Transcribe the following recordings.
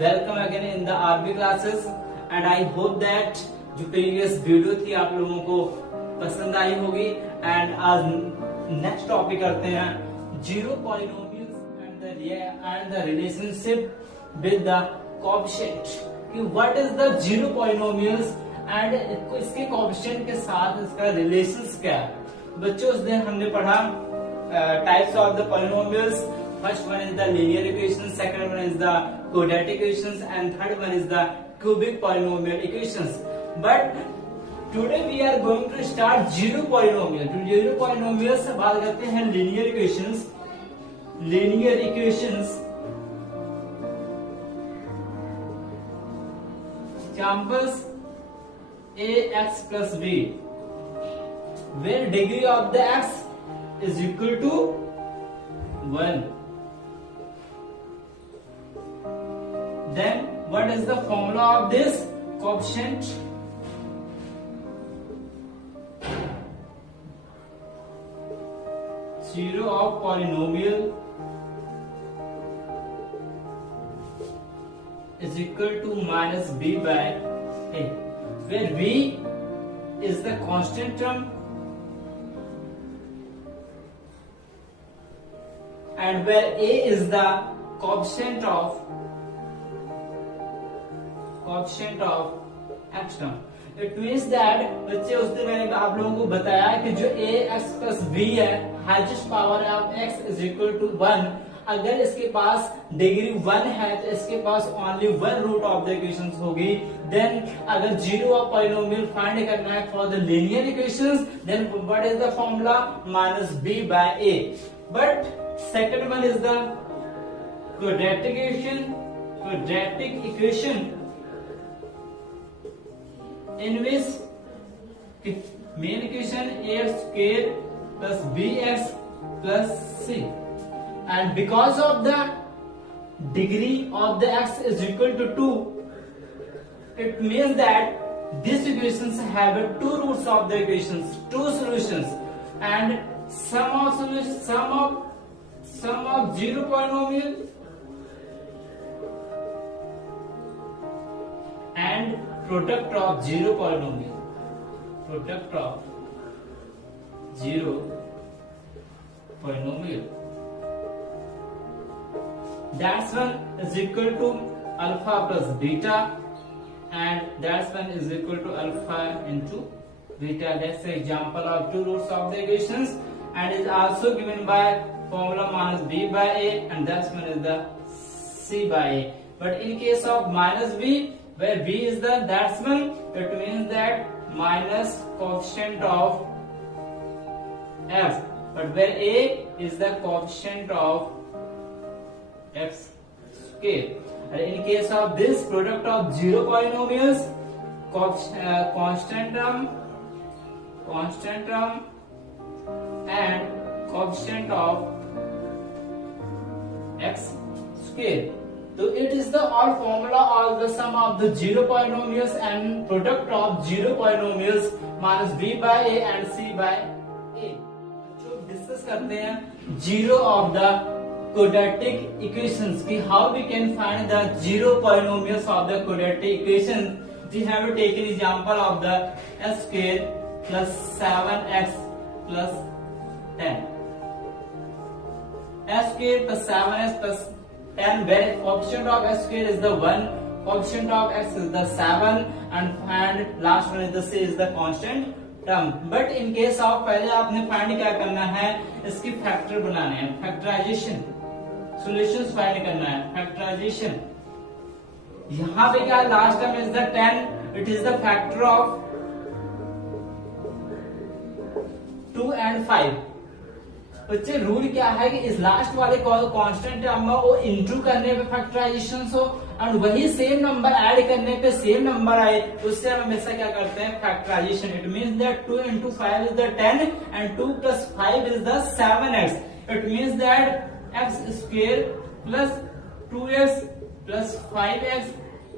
Welcome again in the RB classes and I hope that जो previous video थी आप लोगों को पसंद आई होगी। एंड आज नेक्स्ट टॉपिक करते हैं zero polynomials and the relationship with the coefficient कि what is the zero polynomials and इसके कोएफिशिएंट के साथ इसका रिलेशंस क्या है। बच्चों उस दिन हमने पढ़ा types of the polynomials. First one is the linear equations, second one is the quadratic equations, and third one is the cubic polynomial equations. But today we are going to start zero polynomial. तो zero polynomial से बात करते हैं linear equations. Linear equations. Examples: ax plus b, where degree of the x is equal to 1. Then what is the formula of this coefficient? Zero of polynomial is equal to minus b by a, where b is the constant term and where a is the coefficient of x term. It means that बच्चे उस दिन मैंने आप लोगों को बताया कि जो ax plus b है highest power of x is equal to 1। अगर इसके पास डिग्री 1 है तो इसके पास only one root of the equations होगी। देन अगर जीरो ऑफ पॉलिनोमियल फाइंड करना है for the linear equations, then what is the formula? Minus b by a। But second one is the quadratic equation in which main equation ax square plus bx plus c, and because of the degree of the x is equal to 2, it means that these equations have two roots of the equations, two solutions, and sum of zero polynomial and product of zero polynomial, that's one is equal to alpha plus beta, and that's one is equal to alpha into beta. That's the example of two roots of the equations, and is also given by formula minus b by a, and that's one is the c by a. But in case of minus b, where b is the that's one, it means that minus coefficient of f, but where a is the coefficient of x square. And in case of this product of zero polynomials, constant term and coefficient of x square. So it is the all formula of the sum of the zero polynomials and product of zero polynomials minus b by a and c by a. तो discuss करते हैं zero of the quadratic equations कि how we can find the zero polynomials of the quadratic equations. We have taken example of the x square plus 7x plus 10, x square plus 7x plus 10, where coefficient of x square is the 1, coefficient of x is the 7, and last one is the c is the constant term. But in case of पहले आपने find क्या करना है, इसकी factor बनाने हैं, factorisation, solutions find करना है, फैक्टराइजेशन। यहाँ पे क्या last term is the 10, it is the factor of 2 and 5। बच्चे रूल क्या है कि इस लास्ट वाले कांस्टेंट टर्म में वो इंटू करने पे फैक्टराइजेशन हो और वही सेम नंबर ऐड करने पे सेम नंबर आए, उससे हम हमेशा क्या करते हैं? Factorisation. It means that 2 into 5 is the 10 and 2 plus 5 is the 7x. It means that x square plus 2x plus 5x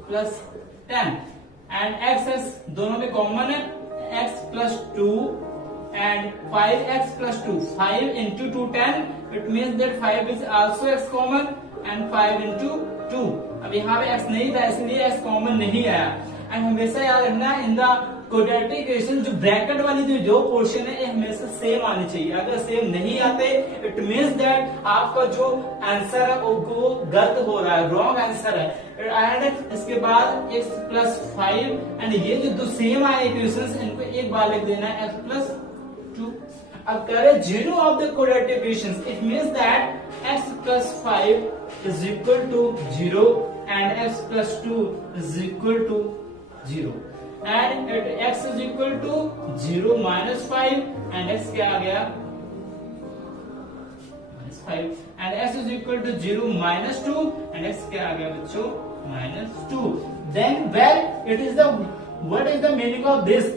plus 10 and x दोनों में कॉमन है, x plus 2 and 5x plus 2, 5 into 2 10, it means that 5 is also x common and 5 into 2। अब यहाँ पे x नहीं था इसलिए x common नहीं आया। एंड हमेशा याद रखना इन द क्वाड्रेटिक इक्वेशन जो ब्रैकेट वाली जो पोर्शन है ये हमेशा सेम आनी चाहिए। अगर सेम नहीं आते इट मींस दैट आपका जो आंसर है वो गलत हो रहा है, रॉन्ग आंसर है। एंड इसके बाद x प्लस 5 एंड ये जो दो सेम आए इक्वेशंस इनको एक बार लिख देना है x प्लस 2। अब करें zero of the quadratic equations it means that x plus 5 is equal to 0 and x plus 2 is equal to 0 and x is equal to 0 minus 5 and x क्या आ गया -5 and x is equal to 0 minus 2 and x क्या आ गया बच्चों -2। Then well it is the what is the meaning of this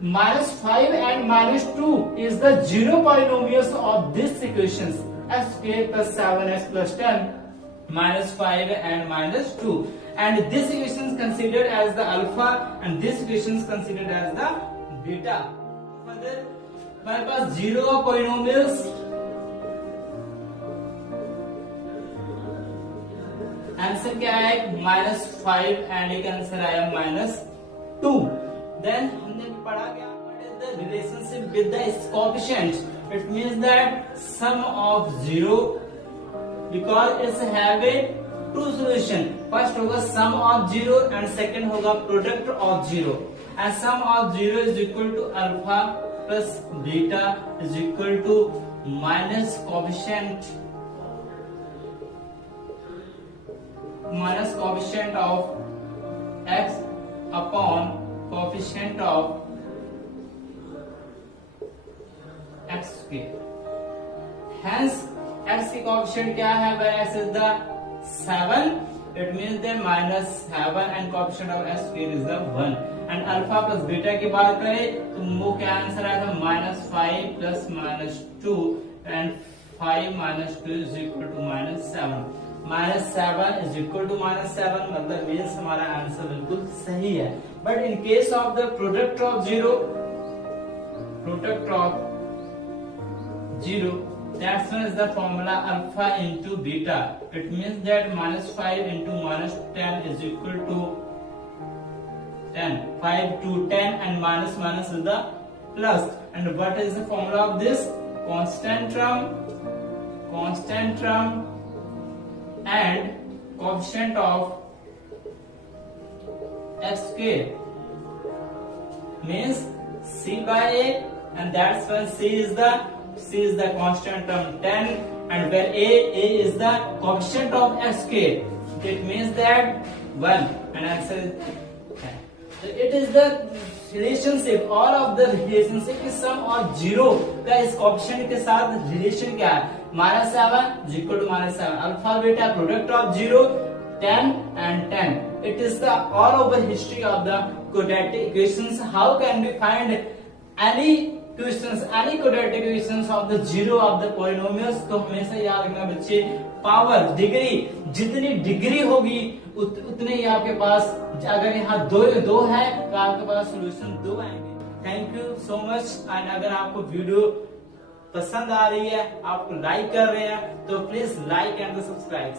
-5 and -2 is the zero polynomials of this equations x square plus 7x plus 10 -5 and -2 and this equation is considered as the alpha and this equation is considered as the beta। further हमारे पास zero polynomials answer क्या है -5 and एक answer आया -2। Then हमने पढ़ा क्या the relationship with the coefficient it means that sum of 0 because it's have a two solution. First होगा sum of 0 and second होगा product of 0 and sum of 0 is equal to alpha plus beta is equal to minus coefficient of x upon coefficient of x square। Hence x की coefficient क्या है where x is the 7 it means that -7 and coefficient of x square is the 1 and alpha plus beta की बात करें तो वो क्या answer आया था -5 plus -2 and 5 minus 2 is equal to -7 -7 is equal to -7 मतलब मीन्स हमारा आंसर बिल्कुल सही है। But in case of the product of 0 that's one is the formula alpha into beta it means that -5 into -10 is equal to 10 5 to 10 and minus is the plus and what is the formula of this constant term and coefficient of x square means c by a and that's when c is the constant term 10 and where a is the coefficient of x square it means that 1 and answer is 10। so it is the relationship all of the relationship की sum और 0 का इस coefficient के साथ relation क्या है -7 is equal to -7 alpha beta product of 0 10 and 10 it is the all over history of the quadratic equations how can we find any quadratic equations of the 0 of the polynomials। तो हमेशा याद रखना बच्चे power degree जितनी degree होगी उतने ही आपके पास अगर यहाँ दो है तो आपके पास सॉल्यूशन 2 आएंगे। Thank you so much and अगर आपको वीडियो पसंद आ रही है आपको लाइक कर रहे हैं तो प्लीज लाइक एंड सब्सक्राइब।